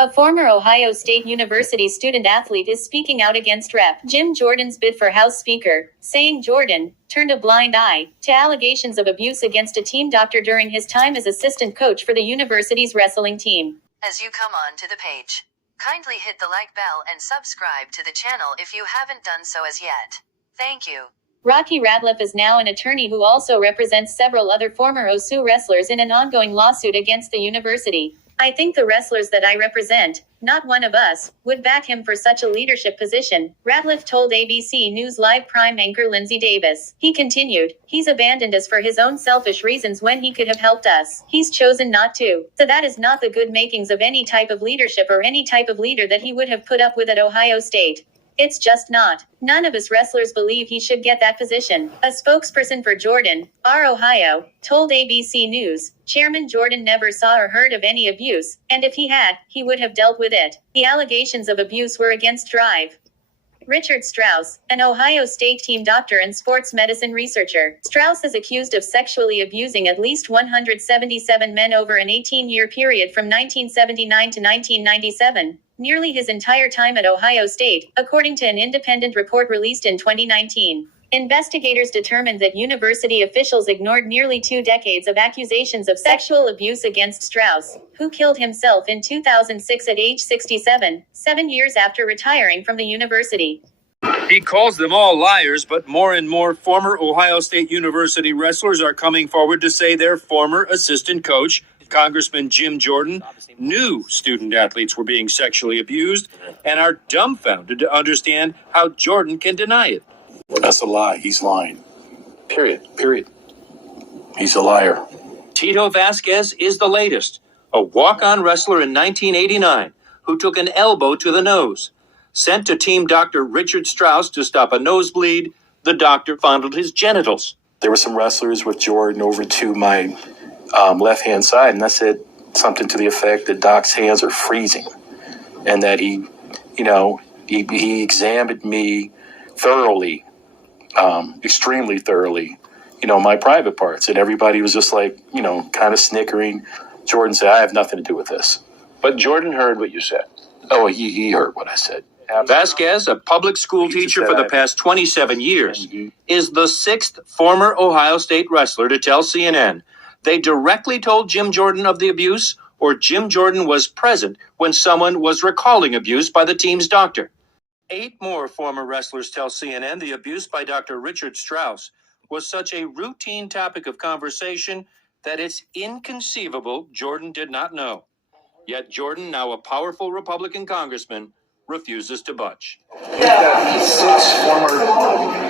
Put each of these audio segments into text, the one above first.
A former Ohio State University student-athlete is speaking out against Rep. Jim Jordan's bid for House Speaker, saying Jordan turned a blind eye to allegations of abuse against a team doctor during his time as assistant coach for the university's wrestling team. As you come on to the page, kindly hit the like bell and subscribe to the channel if you haven't done so as yet. Thank you. Rocky Radliff is now an attorney who also represents several other former OSU wrestlers in an ongoing lawsuit against the university. I think the wrestlers that I represent, not one of us, would back him for such a leadership position, Radliff told ABC News Live Prime anchor Lindsay Davis. He continued, he's abandoned us for his own selfish reasons when he could have helped us. He's chosen not to. So that is not the good makings of any type of leadership or any type of leader that he would have put up with at Ohio State. It's just not. None of us wrestlers believe he should get that position. A spokesperson for Jordan, R. Ohio, told ABC News, Chairman Jordan never saw or heard of any abuse, and if he had, he would have dealt with it. The allegations of abuse were against Drive. Richard Strauss, an Ohio State team doctor and sports medicine researcher. Strauss is accused of sexually abusing at least 177 men over an 18-year period from 1979 to 1997. Nearly his entire time at Ohio State, according to an independent report released in 2019. Investigators determined that university officials ignored nearly 2 decades of accusations of sexual abuse against Strauss, who killed himself in 2006 at age 67, 7 years after retiring from the university. He calls them all liars, but more and more former Ohio State University wrestlers are coming forward to say their former assistant coach, Congressman Jim Jordan, knew student-athletes were being sexually abused and are dumbfounded to understand how Jordan can deny it. That's a lie. He's lying. Period. He's a liar. Tito Vasquez is the latest, a walk-on wrestler in 1989 who took an elbow to the nose. Sent to team doctor Richard Strauss to stop a nosebleed, the doctor fondled his genitals. There were some wrestlers with Jordan over to my left-hand side, and I said something to the effect that Doc's hands are freezing, and that he examined me thoroughly, extremely thoroughly, my private parts, and everybody was just like, kind of snickering. Jordan said, I have nothing to do with this. But Jordan heard what you said. Oh, he heard what I said. Vasquez, a public school teacher for the past 27 years, is the 6th former Ohio State wrestler to tell CNN they directly told Jim Jordan of the abuse, or Jim Jordan was present when someone was recalling abuse by the team's doctor. 8 more former wrestlers tell CNN the abuse by Dr. Richard Strauss was such a routine topic of conversation that it's inconceivable Jordan did not know. Yet Jordan, now a powerful Republican congressman, refuses to budge. We've got 6 former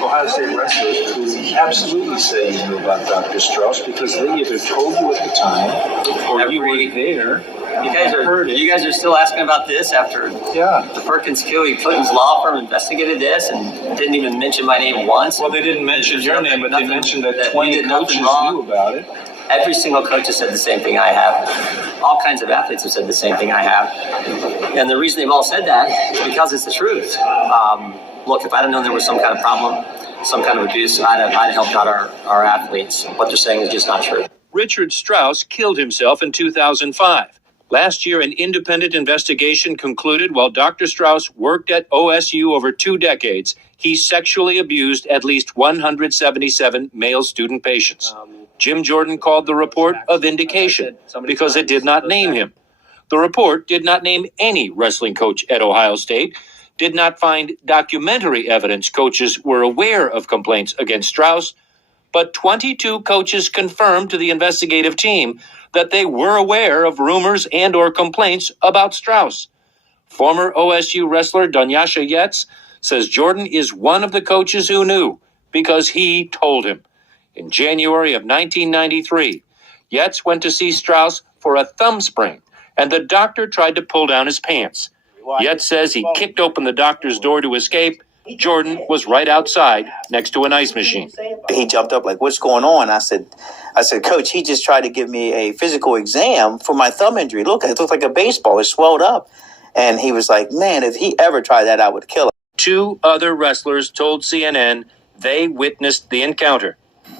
Ohio State wrestlers who absolutely say you knew about Dr. Strauss because they either told you at the time or you were there. You guys are still asking about this after the Perkins Coie Clinton's law firm investigated this and didn't even mention my name once. Well, they didn't mention your name, but they mentioned that 20 coaches knew about it. Every single coach has said the same thing I have. All kinds of athletes have said the same thing I have. And the reason they've all said that is because it's the truth. Look, if I'd have known there was some kind of problem, some kind of abuse, I'd have helped out our athletes. What they're saying is just not true. Richard Strauss killed himself in 2005. Last year, an independent investigation concluded while Dr. Strauss worked at OSU over 2 decades, he sexually abused at least 177 male student patients. Jim Jordan called the report a vindication because it did not name him. The report did not name any wrestling coach at Ohio State, did not find documentary evidence coaches were aware of complaints against Strauss, but 22 coaches confirmed to the investigative team that they were aware of rumors and or complaints about Strauss. Former OSU wrestler Dunyasha Yetz says Jordan is one of the coaches who knew because he told him. In January of 1993, Yetz went to see Strauss for a thumb sprain, and the doctor tried to pull down his pants. Yetz says he kicked open the doctor's door to escape. Jordan was right outside next to an ice machine. He jumped up like, what's going on? I said, Coach, he just tried to give me a physical exam for my thumb injury. Look, it looked like a baseball. It swelled up. And he was like, man, if he ever tried that, I would kill him. 2 other wrestlers told CNN they witnessed the encounter.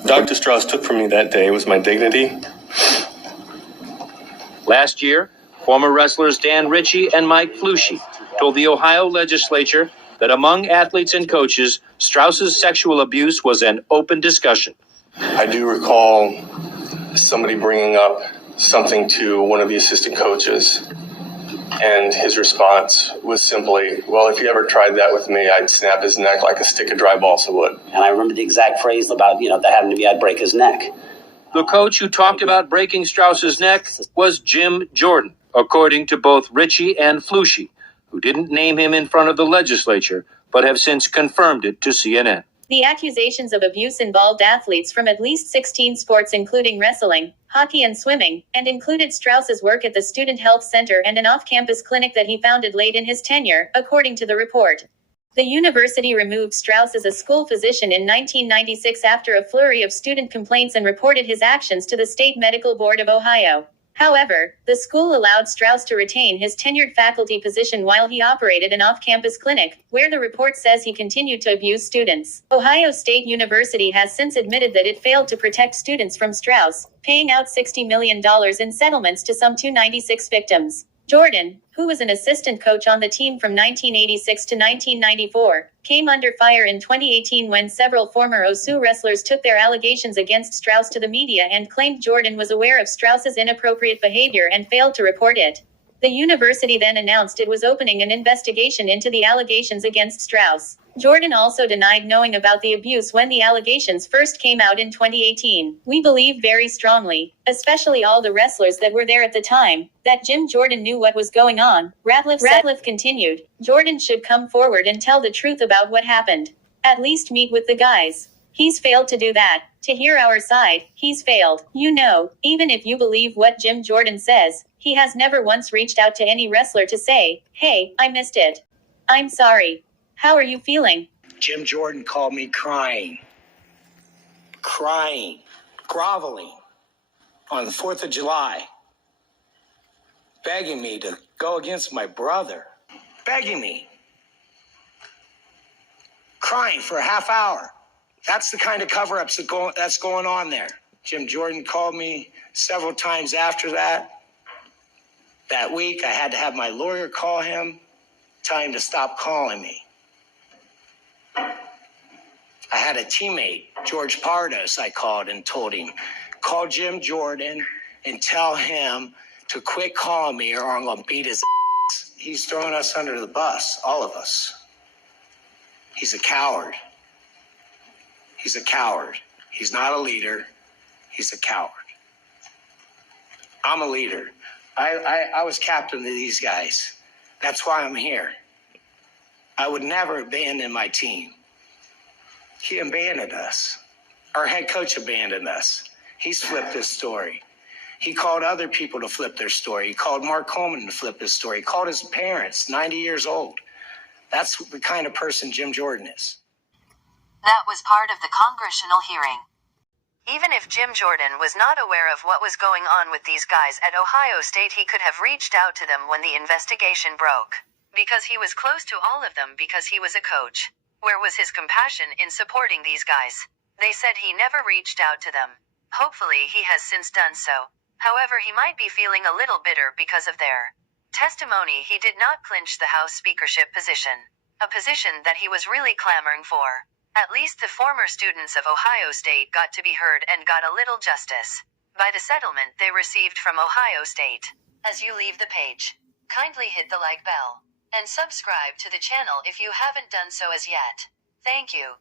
Dr. Strauss took from me that day was my dignity. Last year, Former wrestlers Dan Ritchie and Mike Flushy told the Ohio legislature that among athletes and coaches, Strauss's sexual abuse was an open discussion. I do recall somebody bringing up something to one of the assistant coaches, and his response was simply, well, if you ever tried that with me, I'd snap his neck like a stick of dry balsa wood. And I remember the exact phrase about, that happened to me, I'd break his neck. The coach who talked about breaking Strauss's neck was Jim Jordan, according to both Ritchie and Flushy, who didn't name him in front of the legislature, but have since confirmed it to CNN. The accusations of abuse involved athletes from at least 16 sports including wrestling, hockey and swimming, and included Strauss's work at the Student Health Center and an off-campus clinic that he founded late in his tenure, according to the report. The university removed Strauss as a school physician in 1996 after a flurry of student complaints and reported his actions to the State Medical Board of Ohio. However, the school allowed Strauss to retain his tenured faculty position while he operated an off-campus clinic, where the report says he continued to abuse students. Ohio State University has since admitted that it failed to protect students from Strauss, paying out $60 million in settlements to some 296 victims. Jordan, who was an assistant coach on the team from 1986 to 1994, came under fire in 2018 when several former OSU wrestlers took their allegations against Strauss to the media and claimed Jordan was aware of Strauss's inappropriate behavior and failed to report it. The university then announced it was opening an investigation into the allegations against Strauss. Jordan also denied knowing about the abuse when the allegations first came out in 2018. We believe very strongly, especially all the wrestlers that were there at the time, that Jim Jordan knew what was going on, Ratliff continued. Jordan should come forward and tell the truth about what happened. At least meet with the guys. He's failed to do that. To hear our side, he's failed. Even if you believe what Jim Jordan says, he has never once reached out to any wrestler to say, hey, I missed it. I'm sorry. How are you feeling? Jim Jordan called me crying, groveling on the 4th of July, begging me to go against my brother, begging me, crying for a half hour. That's the kind of cover-ups that's going on there. Jim Jordan called me several times after that. That week, I had to have my lawyer call him, tell him to stop calling me. I had a teammate, George Pardos, I called and told him, call Jim Jordan and tell him to quit calling me or I'm going to beat his ass. He's throwing us under the bus, all of us. He's a coward. He's a coward. He's not a leader. He's a coward. I'm a leader. I was captain of these guys. That's why I'm here. I would never abandon my team. He abandoned us. Our head coach abandoned us. He's flipped his story. He called other people to flip their story. He called Mark Coleman to flip his story. He called his parents, 90 years old. That's the kind of person Jim Jordan is. That was part of the congressional hearing. Even if Jim Jordan was not aware of what was going on with these guys at Ohio State, he could have reached out to them when the investigation broke. Because he was close to all of them because he was a coach. Where was his compassion in supporting these guys? They said he never reached out to them. Hopefully he has since done so. However, he might be feeling a little bitter because of their testimony. He did not clinch the House speakership position. A position that he was really clamoring for. At least the former students of Ohio State got to be heard and got a little justice. By the settlement they received from Ohio State. As you leave the page, kindly hit the like bell. And subscribe to the channel if you haven't done so as yet. Thank you.